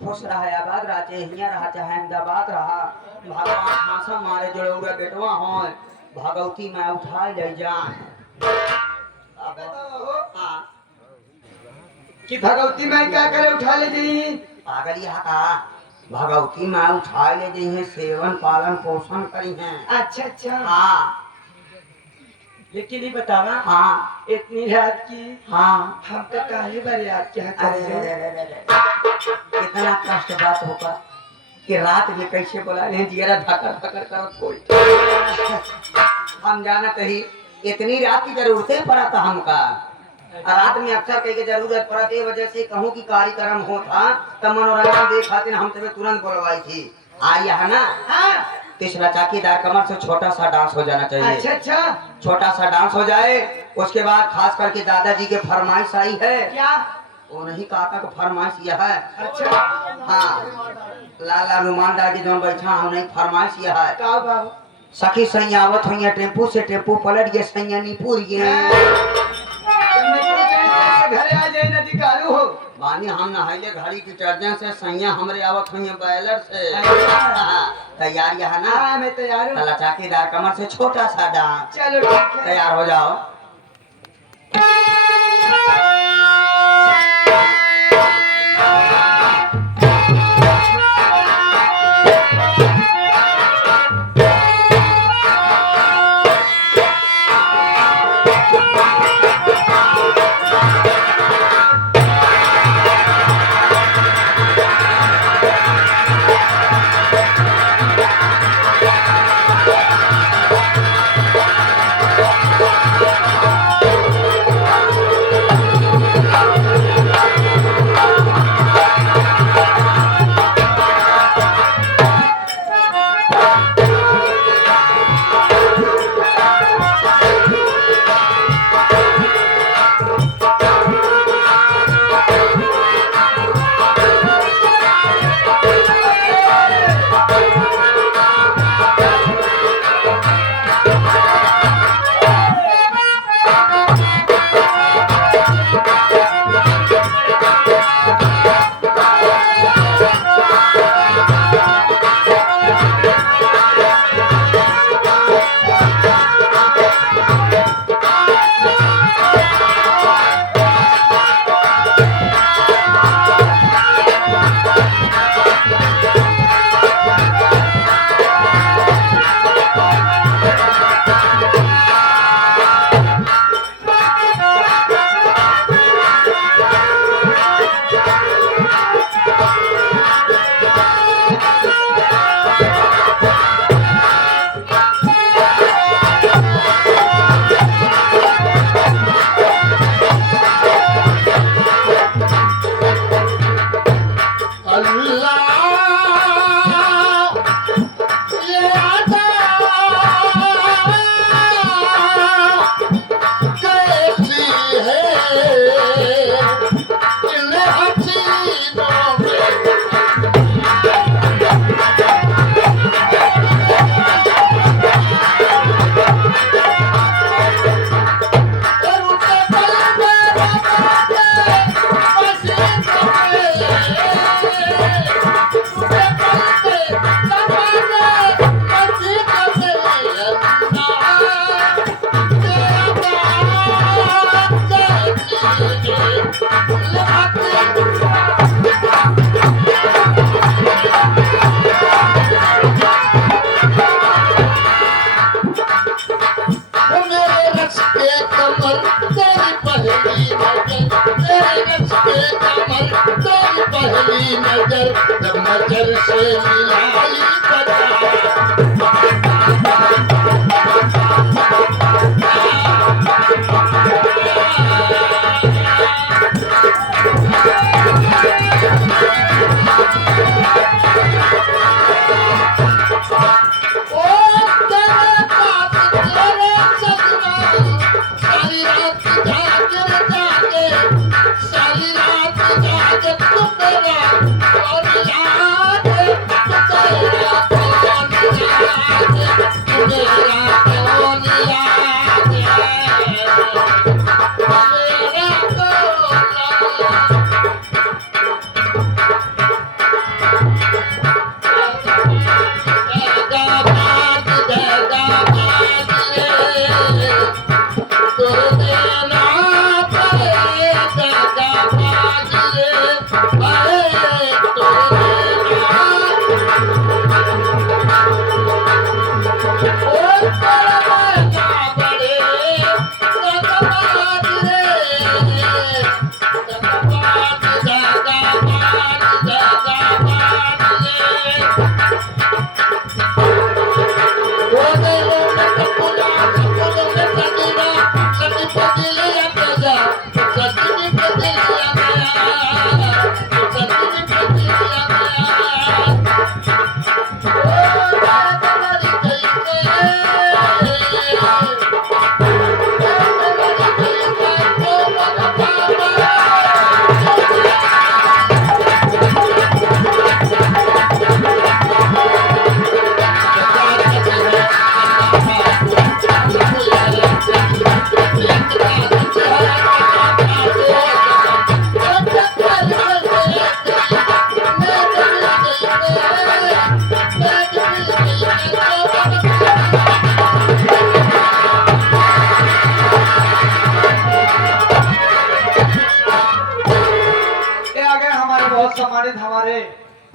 खुश रहा आबाद रहा चाहे हियां रहा चाहे अहमदाबाद रहा भगवान हाँसा मारे जोड़े बेटवा हो भगवती मैं उठा ले जान कि भगवती मैं क्या करे उठा ले जी पागल यहाँ का भगवती मैं उठा ले जी है सेवन पालन पोषण करी है। अच्छा हाँ लेकिन ये बतावा हाँ इतनी रात की हाँ हम तो काहे बार याद क्या कितना कष्ट बात होगा कि रात में कैसे बोला नहीं जियरा धकर धकर करत कोई हम जाना कही इतनी रात की जरूरत ही पड़ा था हमका रात में अक्सर कहीं की जरूरत पड़ा थी वजह से कहूँ की कार्यक्रम हो था तब मनोरंजन देख खातिर हम तुम्हें तुरंत बोलवाई थी आई है ना। हाँ तीसरा चाकीदार कमर से छोटा सा डांस हो जाना चाहिए। अच्छा छोटा सा डांस हो जाए उसके बाद खास करके दादाजी के फरमाइश आई है। क्या वो नहीं काका का फरमाइश यह है। अच्छा हाँ लाला रुमान दादी जो बैठा हूँ नहीं फरमाइश यह है। का बाबू सखी सैयावत हुई टेम्पू से टेम्पू पलट गए सैया नीपुर घर आ जाए नदी कारू हो बानी हम नहाइले घड़ी की चर्चा से सैया हमरे आवत हुई बैलर से तैयार है ना। हाँ मैं तैयार हूँ। चाकीदार कमर से छोटा सा डांस चलो ठीक है तैयार हो जाओ। नजर जब नजर से मिला